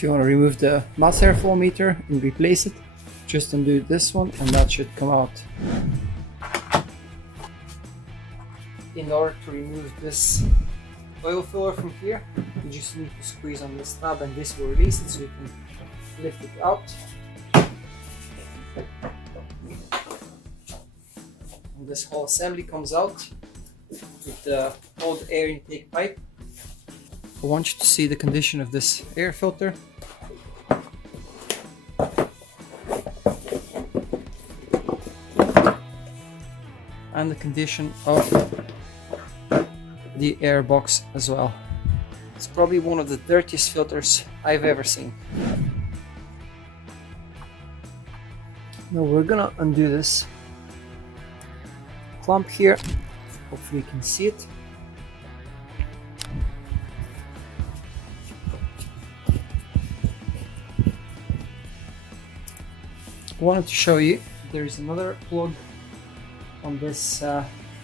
If you want to remove the mass airflow meter and replace it, just undo this one and that should come out. In order to remove this oil filler from here, you just need to squeeze on this tab and this will release it so you can lift it out. And this whole assembly comes out with the old air intake pipe. I want you to see the condition of this air filter. And the condition of the air box as well. It's probably one of the dirtiest filters I've ever seen. Now we're gonna undo this clamp here. Hopefully you can see it. I wanted to show you there's another plug on this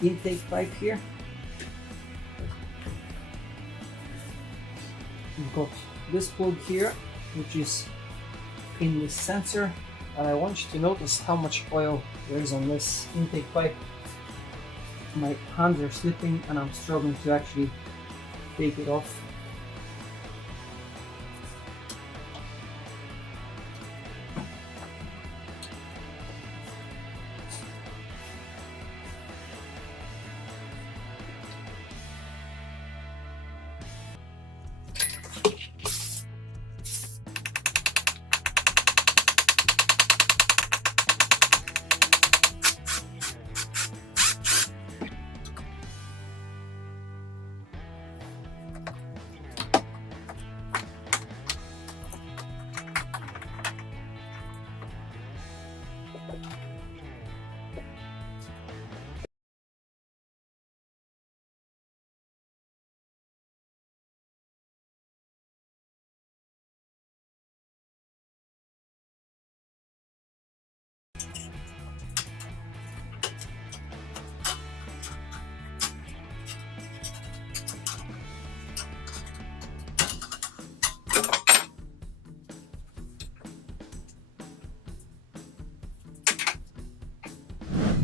intake pipe here. We've got this plug here, which is in this sensor, and I want you to notice how much oil there is on this intake pipe. My hands are slipping and I'm struggling to actually take it off.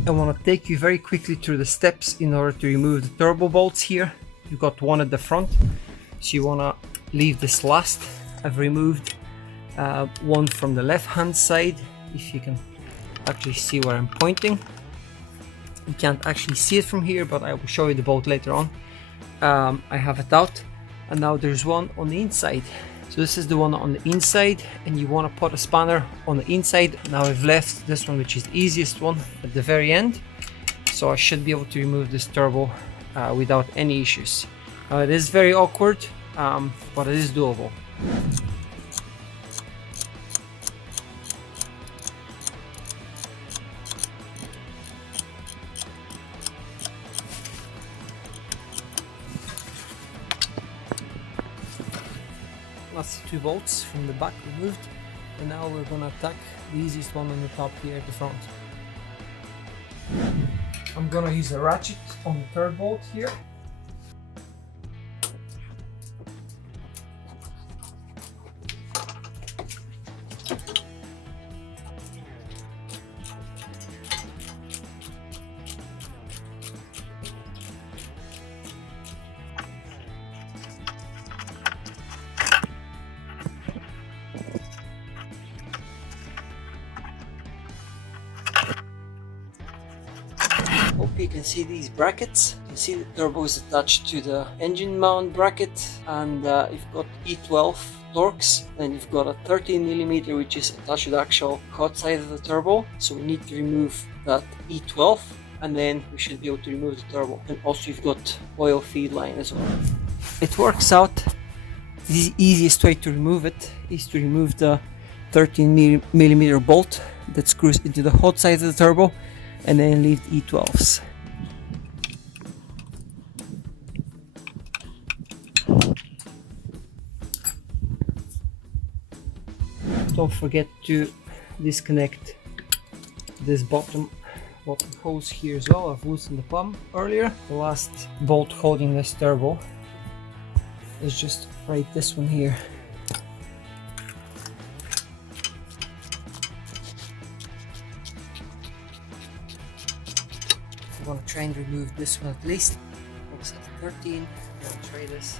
I want to take you very quickly through the steps in order to remove the turbo bolts here. You've got one at the front, so you want to leave this last. I've removed one from the left hand side, if you can actually see where I'm pointing. You can't actually see it from here, but I will show you the bolt later on. I have it out, and now there's one on the inside. So this is the one on the inside, and you want to put a spanner on the inside. Now I've left this one, which is the easiest one, at the very end, so I should be able to remove this turbo without any issues. It is very awkward, but it is doable. That's the two bolts from the back removed, and now we're gonna attack the easiest one on the top here at the front. I'm gonna use a ratchet on the third bolt here. Hope you can see these brackets. You can see the turbo is attached to the engine mount bracket, and you've got E12 torques, and you've got a 13mm which is attached to the actual hot side of the turbo. So we need to remove that E12, and then we should be able to remove the turbo. And also you've got oil feed line as well. It works out. The easiest way to remove it is to remove the 13mm bolt that screws into the hot side of the turbo, and then leave the E12s. Don't forget to disconnect this bottom hose here as well. I've loosened the plumb earlier. The last bolt holding this turbo is just right this one here. I'm gonna try and remove this one at least. Looks at 13. I'm gonna try this.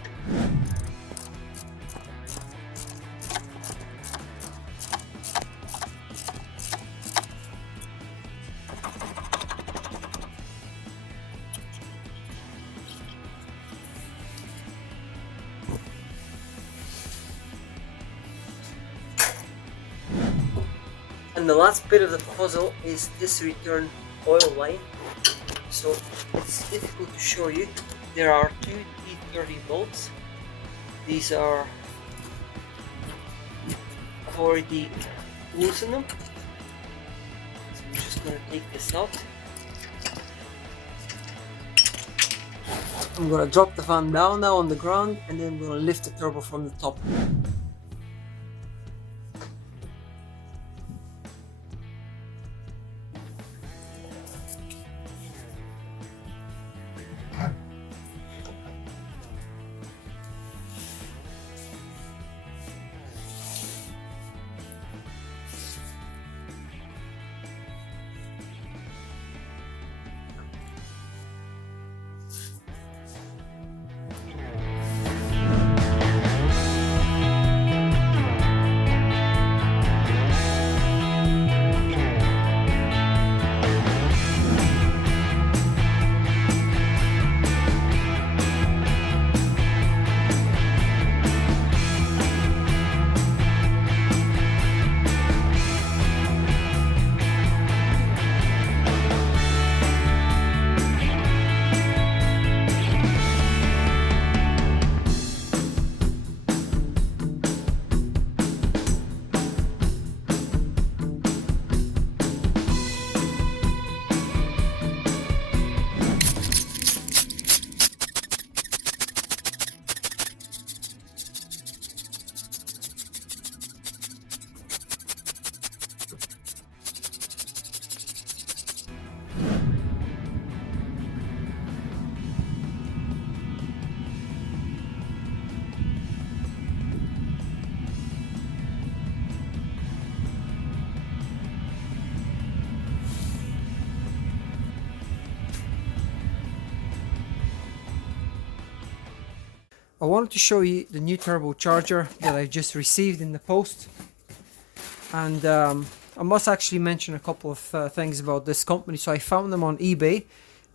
And the last bit of the puzzle is this return oil line. So it's difficult to show you. There are two T30 bolts. These are, I've already loosened them. So I'm just going to take this out. I'm going to drop the fan down now on the ground, and then I'm going to lift the turbo from the top. I wanted to show you the new turbocharger that I just received in the post, and I must actually mention a couple of things about this company. So I found them on eBay,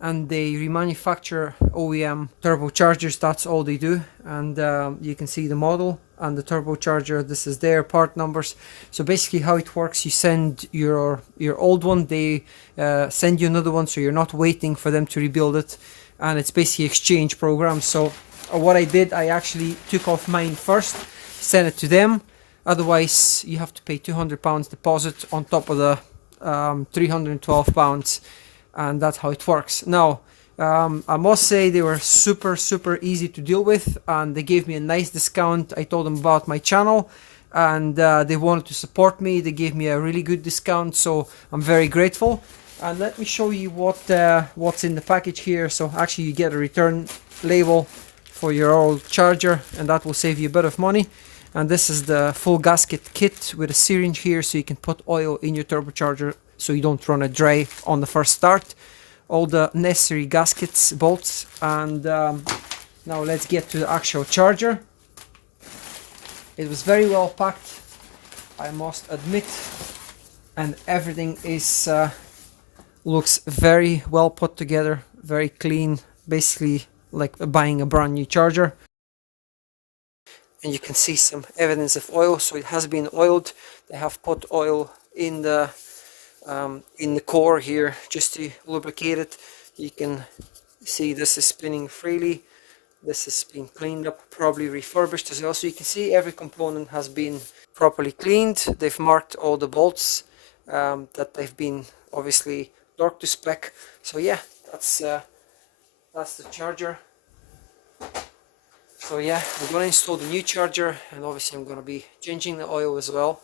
and they remanufacture OEM turbochargers. That's all they do, and you can see the model and the turbocharger. This is their part numbers. So basically how it works, you send your old one, they send you another one, so you're not waiting for them to rebuild it, and it's basically exchange program. So what I did, I actually took off mine first, sent it to them. Otherwise you have to pay £200 deposit on top of the £312, and that's how it works. Now I must say they were super easy to deal with, and they gave me a nice discount. I told them about my channel, and they wanted to support me. They gave me a really good discount, so I'm very grateful. And let me show you what's in the package here. So actually you get a return label for your old charger, and that will save you a bit of money. And this is the full gasket kit with a syringe here, so you can put oil in your turbocharger so you don't run it dry on the first start. All the necessary gaskets, bolts, and now let's get to the actual charger. It was very well packed, I must admit, and everything is looks very well put together, very clean, basically like buying a brand new charger. And you can see some evidence of oil, so it has been oiled. They have put oil in the core here just to lubricate it. You can see this is spinning freely. This has been cleaned up, probably refurbished as well. So you can see every component has been properly cleaned. They've marked all the bolts that they've been obviously torqued to spec. So yeah, that's the charger. So yeah, I'm going to install the new charger, and obviously I'm going to be changing the oil as well.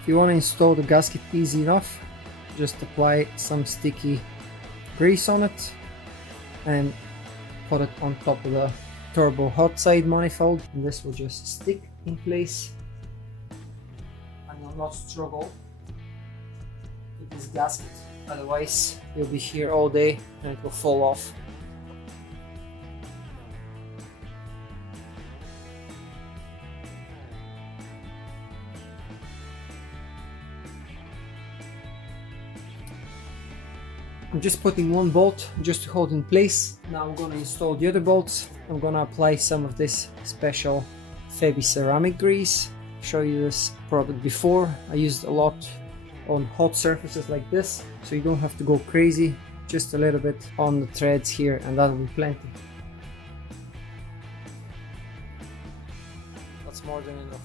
If you want to install the gasket easy enough, just apply some sticky grease on it, and put it on top of the turbo hot side manifold, and this will just stick in place and you'll not struggle with this gasket. Otherwise you'll be here all day and it will fall off. I'm just putting one bolt just to hold in place. Now I'm going to install the other bolts. I'm going to apply some of this special Febi ceramic grease. Show you this product before. I used a lot on hot surfaces like this, so you don't have to go crazy. Just a little bit on the threads here and that will be plenty. That's more than enough.